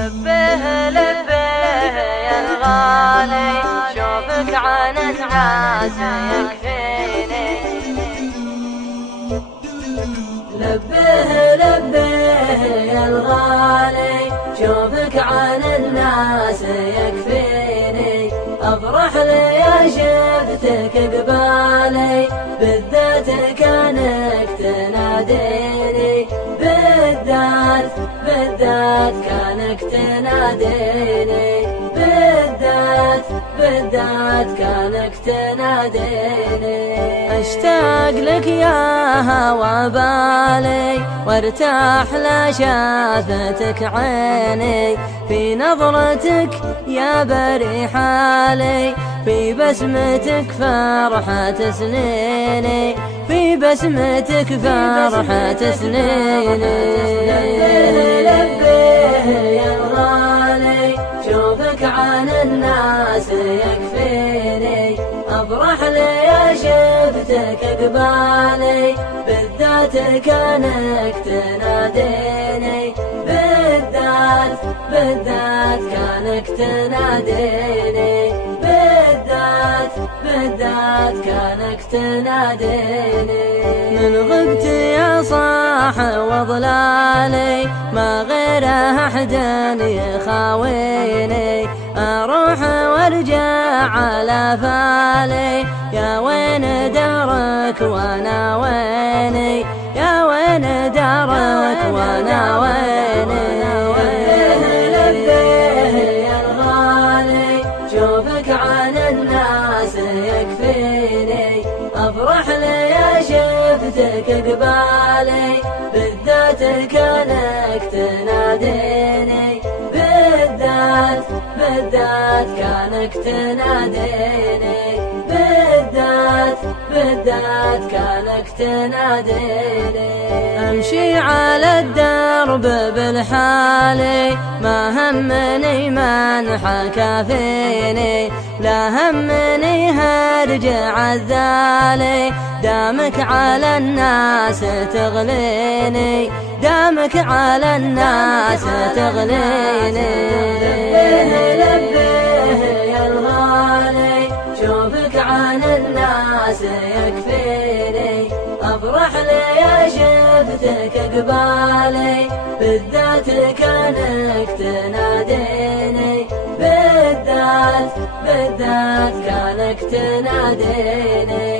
لبيه لبيه يا الغالي، شوفك عن الناس يكفيني. لبيه لبيه يا الغالي، شوفك عن الناس يكفيني. افرح لي شفتك قبالي، بالذات كانك تناديني. بالذات كانك تناديني. بالذات كانك تناديني. اشتاق لك يا هوى بالي، وارتاح لشافتك عيني. في نظرتك يا بري حالي، في بسمتك فرحة سنيني. في بسمتك فرحة سنيني. لبيه يا الغالي، شوفك عن الناس يكفيني. افرح لي شفتك قبالي، بالذات كانك تناديني. بالذات كانك تناديني. بالذات كانك تناديني. من غبت يا صاح وظلالي، ما غير أحد يخاويني. أروح وارجع على بالي، يا وين دارك وانا ويني. يا وين دارك وانا ويني. لبيه يا الغالي، شوفك عن الناس يكفيني. افرح لي شفتك قبالي، بالذات كانك تناديني. بالذات كانك تناديني. بالذات كانك تناديني. امشي على الدرب بالحالي، ما همني من حكى فيني. لا همني هرجع الذالي، دامك على الناس تغليني. دامك على الناس تغليني. لبيه يا الغالي، شوفك عن الناس يكفيني. افرح لي شفتك قبالي، بالذات كانك تناديني. بالذات كانك تناديني.